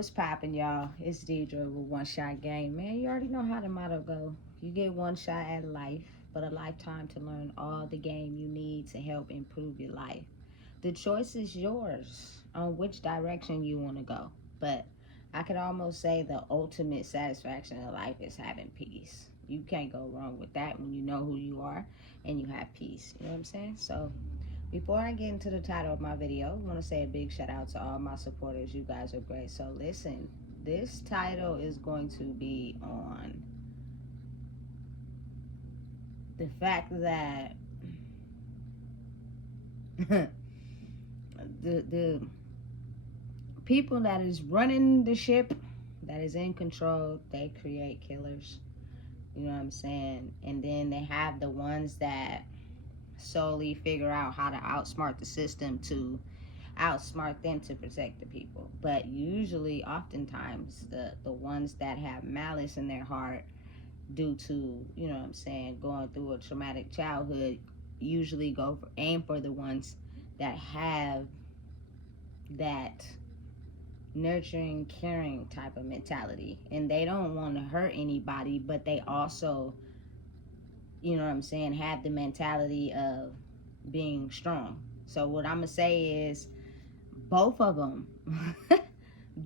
What's poppin', y'all? It's Deidre with One Shot Game. Man, you already know how the motto go. You get one shot at life, but a lifetime to learn all the game you need to help improve your life. The choice is yours on which direction you want to go. But I could almost say the ultimate satisfaction in life is having peace. You can't go wrong with that when you know who you are and you have peace. You know what I'm saying? So before I get into the title of my video, I want to say a big shout out to all my supporters. You guys are great. So listen, this title is going to be on the fact that the people that is running the ship, that is in control, they create killers. You know what I'm saying? And then they have the ones that solely figure out how to outsmart the system to outsmart them to protect the people. But usually, oftentimes, the ones that have malice in their heart due to, you know what I'm saying, going through a traumatic childhood, usually aim for the ones that have that nurturing, caring type of mentality. And they don't want to hurt anybody, but they also, you know what I'm saying, have the mentality of being strong. So what I'm going to say is both of them,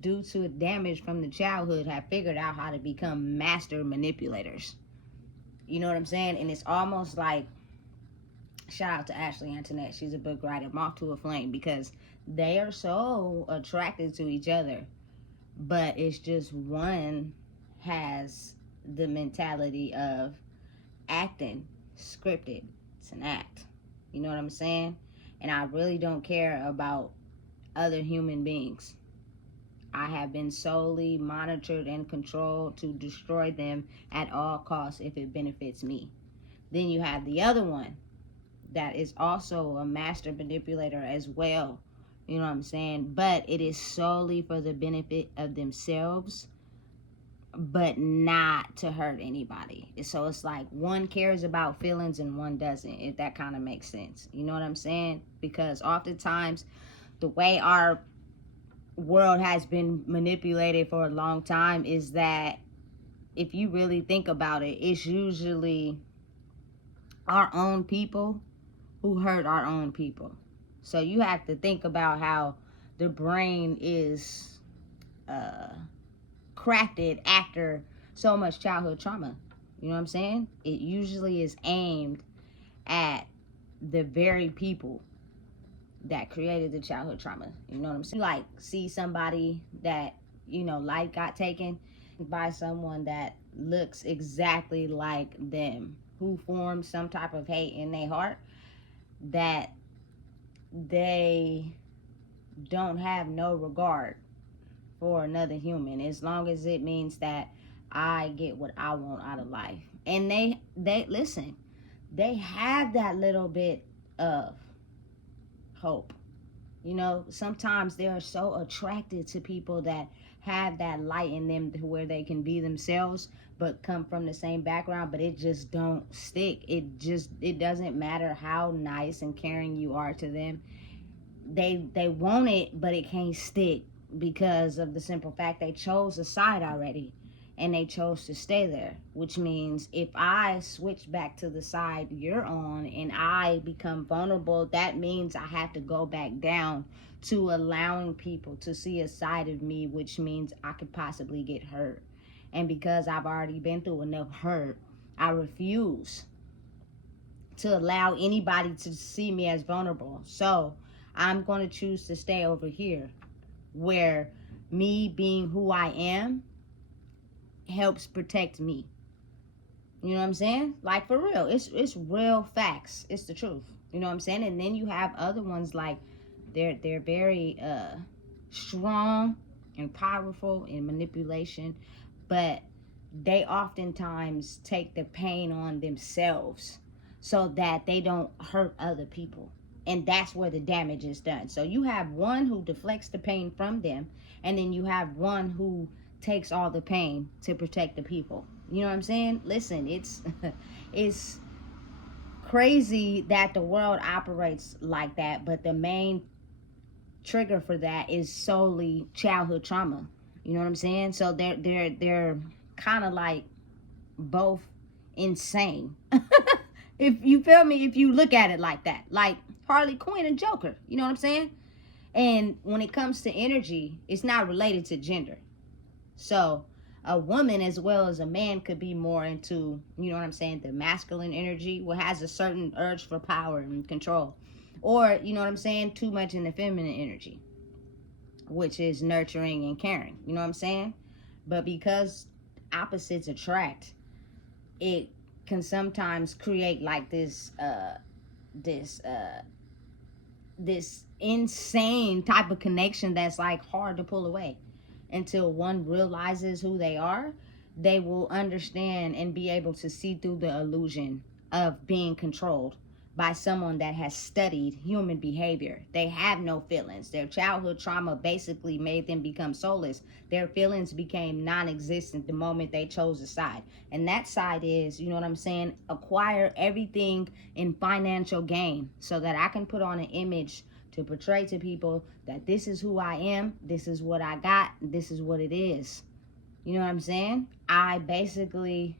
due to damage from the childhood, have figured out how to become master manipulators. You know what I'm saying? And it's almost like, shout out to Ashley Antoinette. She's a book writer, Moth to a Flame, because they are so attracted to each other. But it's just one has the mentality of acting scripted. It's an act. You know what I'm saying? And I really don't care about other human beings. I have been solely monitored and controlled to destroy them at all costs if it benefits me. Then you have the other one that is also a master manipulator as well. You know what I'm saying? But it is solely for the benefit of themselves, but not to hurt anybody. So it's like one cares about feelings and one doesn't, if that kind of makes sense. You know what I'm saying? Because oftentimes the way our world has been manipulated for a long time is that if you really think about it, it's usually our own people who hurt our own people. So you have to think about how the brain is crafted after so much childhood trauma. You know what I'm saying? It usually is aimed at the very people that created the childhood trauma. You know what I'm saying? Like, see somebody that, you know, life got taken by someone that looks exactly like them, who formed some type of hate in their heart, that they don't have no regard for another human, as long as it means that I get what I want out of life. And they listen, they have that little bit of hope. You know, sometimes they're so attracted to people that have that light in them to where they can be themselves but come from the same background, but it just don't stick. It doesn't matter how nice and caring you are to them. They want it, but it can't stick because of the simple fact they chose a side already and they chose to stay there, which means if I switch back to the side you're on and I become vulnerable, that means I have to go back down to allowing people to see a side of me, which means I could possibly get hurt. And because I've already been through enough hurt, I refuse to allow anybody to see me as vulnerable. So I'm going to choose to stay over here where me being who I am helps protect me. You know what I'm saying? Like, for real. It's real facts. It's the truth. You know what I'm saying? And then you have other ones like they're very strong and powerful in manipulation, but they oftentimes take the pain on themselves so that they don't hurt other people. And that's where the damage is done. So you have one who deflects the pain from them, and then you have one who takes all the pain to protect the people. You know what I'm saying? Listen, it's crazy that the world operates like that, but the main trigger for that is solely childhood trauma. You know what I'm saying? So they're kind of like both insane. If you feel me, if you look at it like that, like Harley Quinn and Joker, you know what I'm saying? And when it comes to energy, it's not related to gender. So a woman as well as a man could be more into, you know what I'm saying, the masculine energy, what has a certain urge for power and control. Or, you know what I'm saying, too much in the feminine energy, which is nurturing and caring. You know what I'm saying? But because opposites attract, it can sometimes create like this this insane type of connection that's like hard to pull away. Until one realizes who they are, they will understand and be able to see through the illusion of being controlled by someone that has studied human behavior. They have no feelings. Their childhood trauma basically made them become soulless. Their feelings became non-existent the moment they chose a side. And that side is, you know what I'm saying, acquire everything in financial gain so that I can put on an image to portray to people that this is who I am, this is what I got, this is what it is. You know what I'm saying? I basically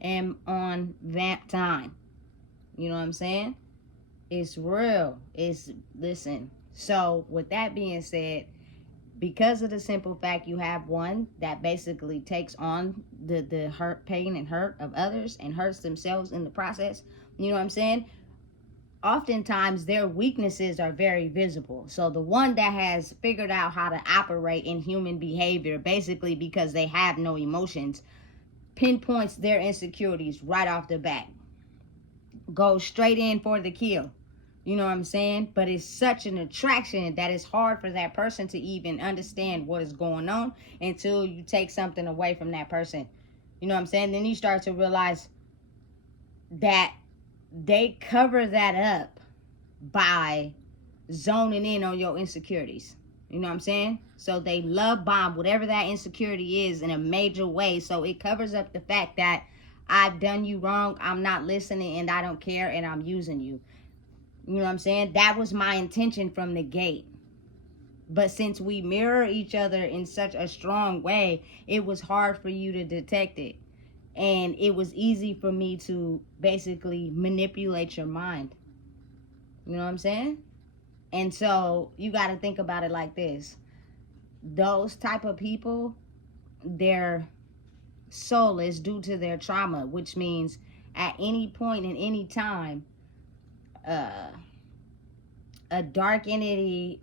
am on vamp time. You know what I'm saying? It's real. Listen. So with that being said, because of the simple fact you have one that basically takes on the hurt, pain and hurt of others and hurts themselves in the process, you know what I'm saying? Oftentimes their weaknesses are very visible. So the one that has figured out how to operate in human behavior, basically because they have no emotions, pinpoints their insecurities right off the bat. Goes straight in for the kill. You know what I'm saying? But it's such an attraction that it's hard for that person to even understand what is going on until you take something away from that person. You know what I'm saying? Then you start to realize that they cover that up by zoning in on your insecurities. You know what I'm saying? So they love bomb whatever that insecurity is in a major way. So it covers up the fact that I've done you wrong, I'm not listening, and I don't care, and I'm using you. You know what I'm saying? That was my intention from the gate. But since we mirror each other in such a strong way, it was hard for you to detect it. And it was easy for me to basically manipulate your mind. You know what I'm saying? And so you got to think about it like this. Those type of people, their soul is due to their trauma, which means at any point in any time, a dark entity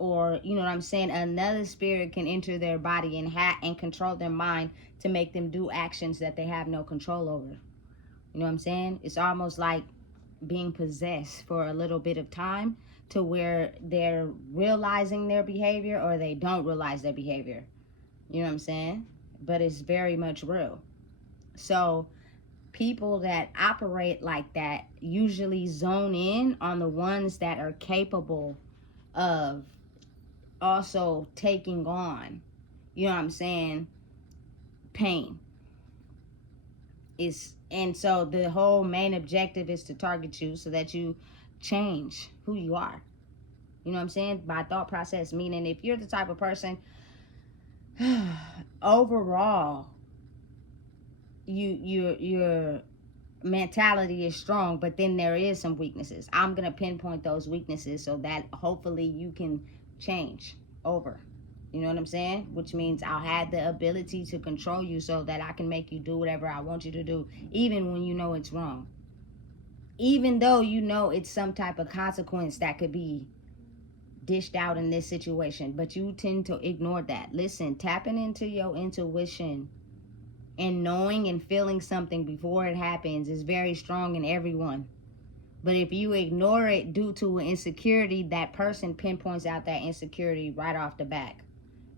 or, you know what I'm saying, another spirit can enter their body and control their mind to make them do actions that they have no control over. You know what I'm saying? It's almost like being possessed for a little bit of time to where they're realizing their behavior or they don't realize their behavior. You know what I'm saying? But it's very much real. So people that operate like that usually zone in on the ones that are capable of also taking on, you know what I'm saying, pain. And so the whole main objective is to target you so that you change who you are. You know what I'm saying? By thought process, meaning if you're the type of person overall your mentality is strong, but then there is some weaknesses. I'm gonna pinpoint those weaknesses so that hopefully you can change over. You know what I'm saying? Which means I'll have the ability to control you so that I can make you do whatever I want you to do, even when you know it's wrong. Even though you know it's some type of consequence that could be dished out in this situation, but you tend to ignore that. Listen, tapping into your intuition and knowing and feeling something before it happens is very strong in everyone. But if you ignore it due to an insecurity, that person pinpoints out that insecurity right off the back.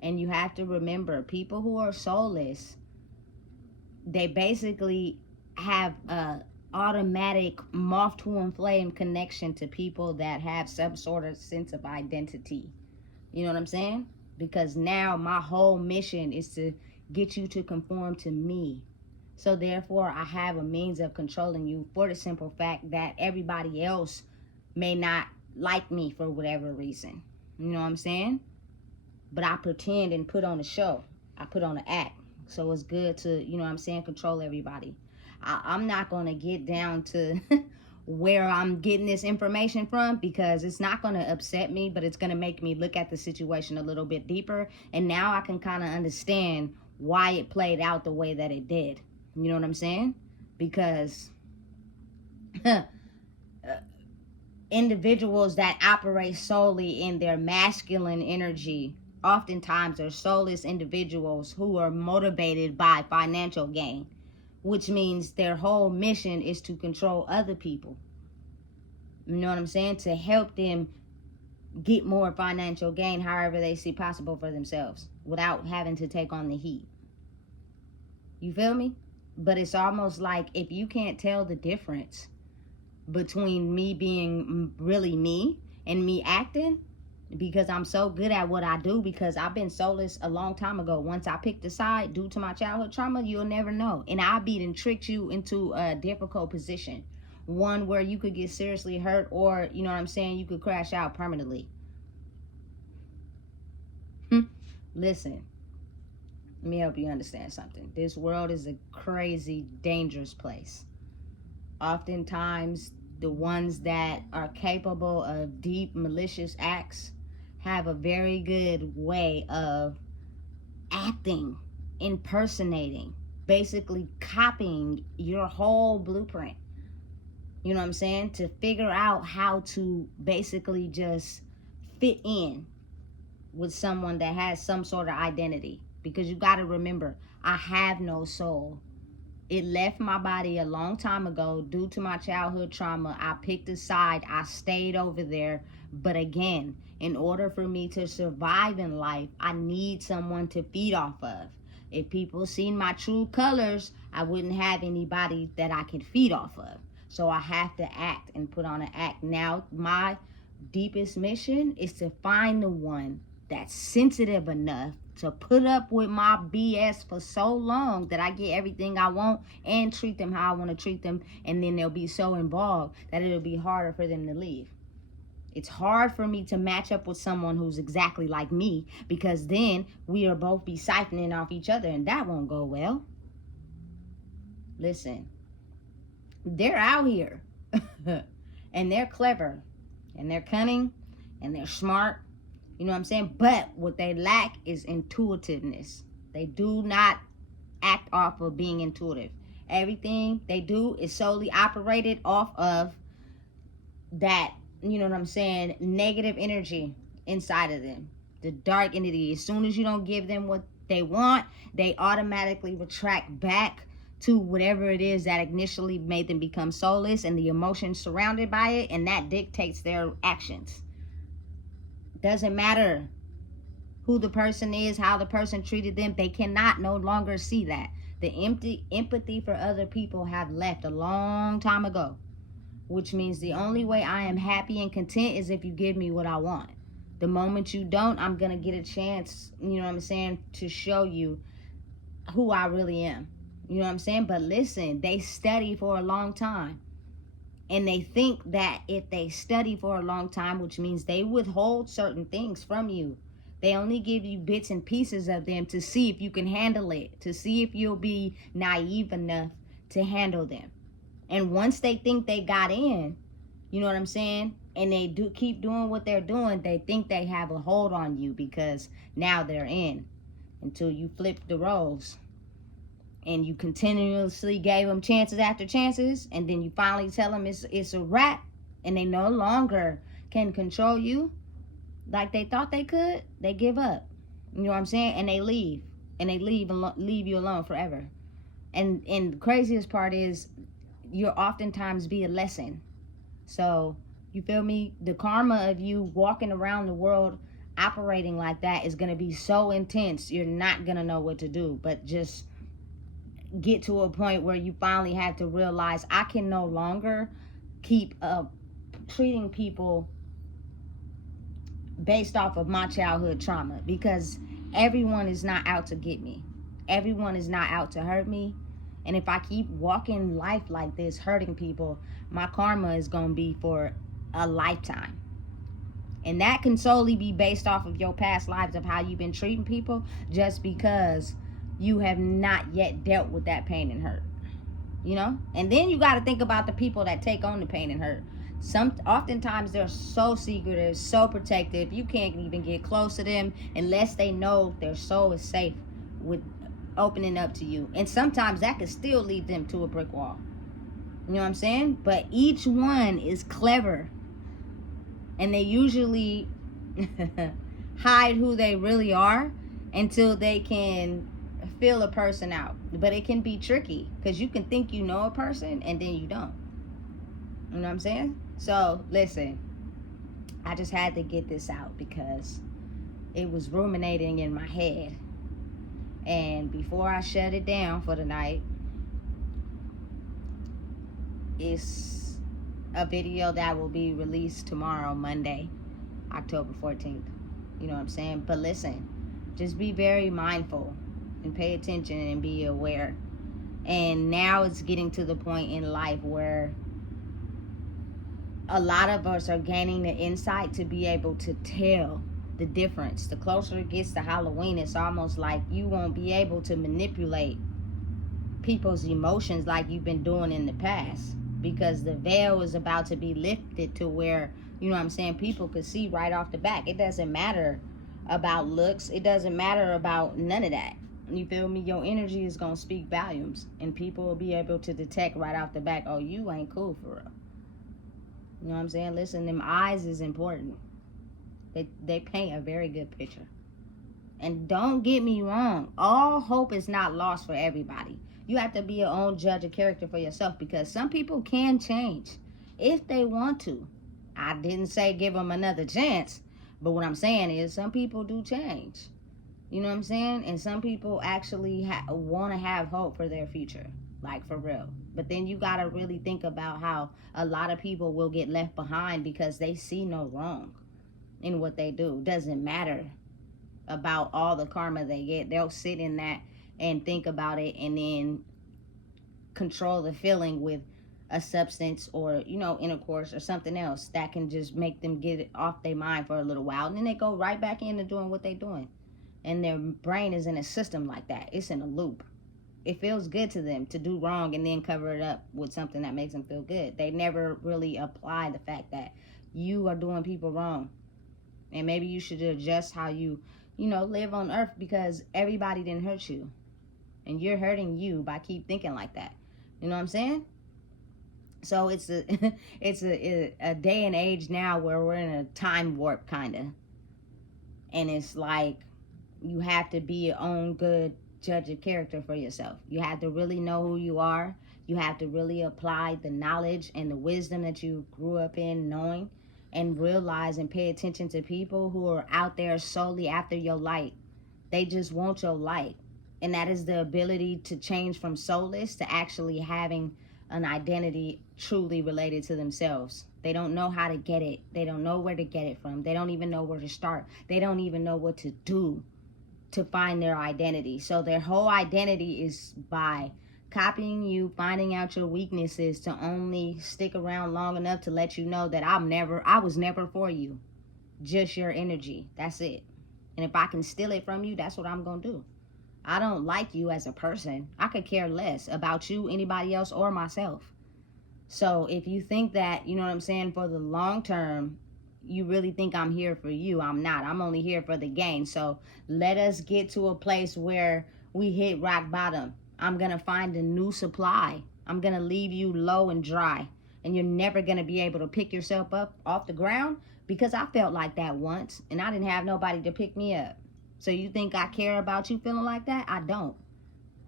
And you have to remember, people who are soulless, they basically have a automatic moth to a flame connection to people that have some sort of sense of identity. You know what I'm saying? Because now my whole mission is to get you to conform to me. So therefore, I have a means of controlling you for the simple fact that everybody else may not like me for whatever reason. You know what I'm saying? But I pretend and put on a show. I put on an act. So it's good to, you know what I'm saying, control everybody. I'm not going to get down to where I'm getting this information from, because it's not going to upset me, but it's going to make me look at the situation a little bit deeper. And now I can kind of understand why it played out the way that it did. You know what I'm saying? Because individuals that operate solely in their masculine energy oftentimes are soulless individuals who are motivated by financial gain, which means their whole mission is to control other people. You know what I'm saying? To help them get more financial gain however they see possible for themselves without having to take on the heat. You feel me? But it's almost like if you can't tell the difference between me being really me and me acting, because I'm so good at what I do, because I've been soulless a long time ago. Once I picked a side due to my childhood trauma, you'll never know. And I'll be and tricked you into a difficult position. One where you could get seriously hurt, or, you know what I'm saying, you could crash out permanently. Listen, let me help you understand something. This world is a crazy, dangerous place. Oftentimes, the ones that are capable of deep, malicious acts have a very good way of acting, impersonating, basically copying your whole blueprint. You know what I'm saying? To figure out how to basically just fit in with someone that has some sort of identity. Because you got to remember, I have no soul. It left my body a long time ago due to my childhood trauma. I picked a side. I stayed over there. But again, in order for me to survive in life, I need someone to feed off of. If people seen my true colors, I wouldn't have anybody that I could feed off of. So I have to act and put on an act. Now, my deepest mission is to find the one that's sensitive enough to put up with my BS for so long that I get everything I want and treat them how I want to treat them. And then they'll be so involved that it'll be harder for them to leave. It's hard for me to match up with someone who's exactly like me, because then we'll both be siphoning off each other, and that won't go well. Listen, they're out here and they're clever and they're cunning and they're smart. You know what I'm saying? But what they lack is intuitiveness. They do not act off of being intuitive. Everything they do is solely operated off of that, you know what I'm saying, negative energy inside of them. The dark entity. As soon as you don't give them what they want, they automatically retract back to whatever it is that initially made them become soulless and the emotions surrounded by it, and that dictates their actions. Doesn't matter who the person is, how the person treated them, they cannot no longer see that. The empathy for other people have left a long time ago, which means the only way I am happy and content is if you give me what I want. The moment you don't, I'm going to get a chance, you know what I'm saying, to show you who I really am. You know what I'm saying? But listen, they study for a long time. And they think that if they study for a long time, which means they withhold certain things from you. They only give you bits and pieces of them to see if you can handle it, to see if you'll be naive enough to handle them. And once they think they got in, you know what I'm saying, and they do keep doing what they're doing, they think they have a hold on you because now they're in, until you flip the roles. And you continuously gave them chances after chances, and then you finally tell them it's a wrap, and they no longer can control you like they thought they could. They give up, you know what I'm saying, and they leave, and they leave you alone forever. And the craziest part is, you'll oftentimes be a lesson. So you feel me? The karma of you walking around the world operating like that is gonna be so intense. You're not gonna know what to do, but just get to a point where you finally have to realize, I can no longer keep treating people based off of my childhood trauma, because everyone is not out to get me. Everyone is not out to hurt me. And if I keep walking life like this, hurting people, my karma is going to be for a lifetime. And that can solely be based off of your past lives of how you've been treating people, just because you have not yet dealt with that pain and hurt. You know? And then you got to think about the people that take on the pain and hurt. Oftentimes they're so secretive, so protective. You can't even get close to them unless they know their soul is safe with opening up to you. And sometimes that can still lead them to a brick wall. You know what I'm saying? But each one is clever. And they usually hide who they really are until they can feel a person out. But it can be tricky because you can think you know a person and then you don't. You know what I'm saying? So listen, I just had to get this out because it was ruminating in my head. And before I shut it down for the night, it's a video that will be released tomorrow, Monday, October 14th. You know what I'm saying? But listen, just be very mindful and pay attention and be aware. And now it's getting to the point in life where a lot of us are gaining the insight to be able to tell the difference. The closer it gets to Halloween, it's almost like you won't be able to manipulate people's emotions like you've been doing in the past, because the veil is about to be lifted to where, you know what I'm saying, people could see right off the back. It doesn't matter about looks. It doesn't matter about none of that. You feel me? Your energy is going to speak volumes, and people will be able to detect right off the back, oh, you ain't cool for real. You know what I'm saying? Listen, them eyes is important. They paint a very good picture. And don't get me wrong, all hope is not lost for everybody. You have to be your own judge of character for yourself, because some people can change if they want to. I didn't say give them another chance, but what I'm saying is some people do change. You know what I'm saying? And some people actually want to have hope for their future, like for real. But then you got to really think about how a lot of people will get left behind because they see no wrong in what they do. Doesn't matter about all the karma they get. They'll sit in that and think about it and then control the feeling with a substance or, you know, intercourse or something else that can just make them get it off their mind for a little while. And then they go right back into doing what they're doing. And their brain is in a system like that. It's in a loop. It feels good to them to do wrong and then cover it up with something that makes them feel good. They never really apply the fact that you are doing people wrong. And maybe you should adjust how you live on earth, because everybody didn't hurt you. And you're hurting you by keep thinking like that. You know what I'm saying? So it's a day and age now where we're in a time warp kind of. And it's like you have to be your own good judge of character for yourself. You have to really know who you are. You have to really apply the knowledge and the wisdom that you grew up in knowing, and realize and pay attention to people who are out there solely after your light. They just want your light. And that is the ability to change from soulless to actually having an identity truly related to themselves. They don't know how to get it. They don't know where to get it from. They don't even know where to start. They don't even know what to do to find their identity. So their whole identity is by copying you, finding out your weaknesses to only stick around long enough to let you know that I was never for you. Just your energy. That's it. And if I can steal it from you, that's what I'm going to do. I don't like you as a person. I could care less about you, anybody else, or myself. So if you think that, you know what I'm saying, for the long term, you really think I'm here for you, I'm not. I'm only here for the gain. So let us get to a place where we hit rock bottom. I'm going to find a new supply. I'm going to leave you low and dry. And you're never going to be able to pick yourself up off the ground, because I felt like that once and I didn't have nobody to pick me up. So you think I care about you feeling like that? I don't.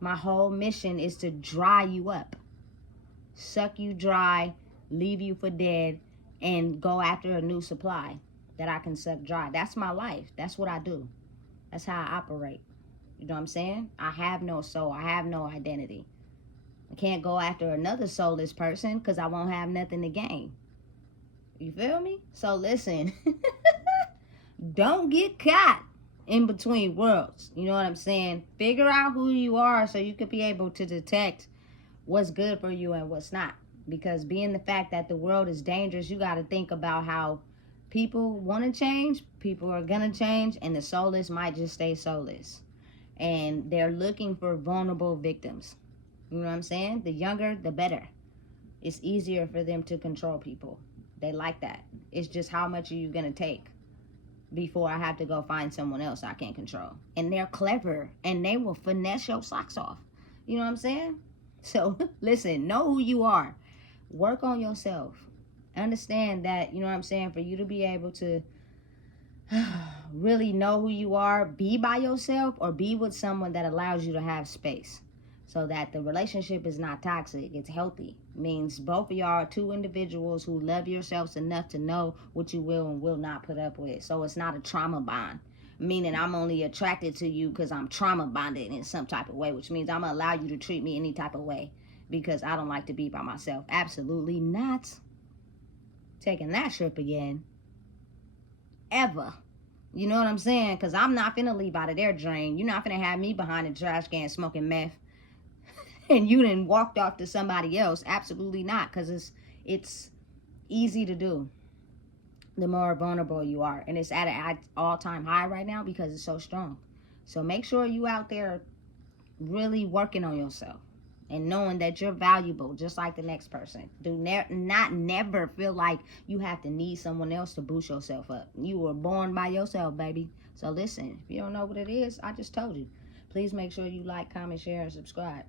My whole mission is to dry you up. Suck you dry, leave you for dead, and go after a new supply that I can suck dry. That's my life. That's what I do. That's how I operate. You know what I'm saying? I have no soul. I have no identity. I can't go after another soulless person because I won't have nothing to gain. You feel me? So listen, don't get caught in between worlds. You know what I'm saying? Figure out who you are so you can be able to detect what's good for you and what's not. Because being the fact that the world is dangerous, you got to think about how People want to change, people are going to change, and the soulless might just stay soulless. And they're looking for vulnerable victims. You know what I'm saying? The younger, the better. It's easier for them to control people. They like that. It's just how much are you going to take before I have to go find someone else I can't control. And they're clever, and they will finesse your socks off. You know what I'm saying? So listen, know who you are. Work on yourself. Understand that, you know what I'm saying, for you to be able to really know who you are, be by yourself or be with someone that allows you to have space so that the relationship is not toxic, it's healthy. Means both of y'all are two individuals who love yourselves enough to know what you will and will not put up with. So it's not a trauma bond, meaning I'm only attracted to you because I'm trauma bonded in some type of way, which means I'm gonna allow you to treat me any type of way because I don't like to be by myself. Absolutely not. Taking that trip again. Ever. You know what I'm saying? Because I'm not finna leave out of their drain. You're not finna have me behind the trash can smoking meth and you done walked off to somebody else. Absolutely not. Because it's easy to do the more vulnerable you are. And it's at an all-time high right now because it's so strong. So make sure you out there really working on yourself and knowing that you're valuable just like the next person. Do not never feel like you have to need someone else to boost yourself up. You were born by yourself, baby. So listen, if you don't know what it is, I just told you. Please make sure you like, comment, share, and subscribe.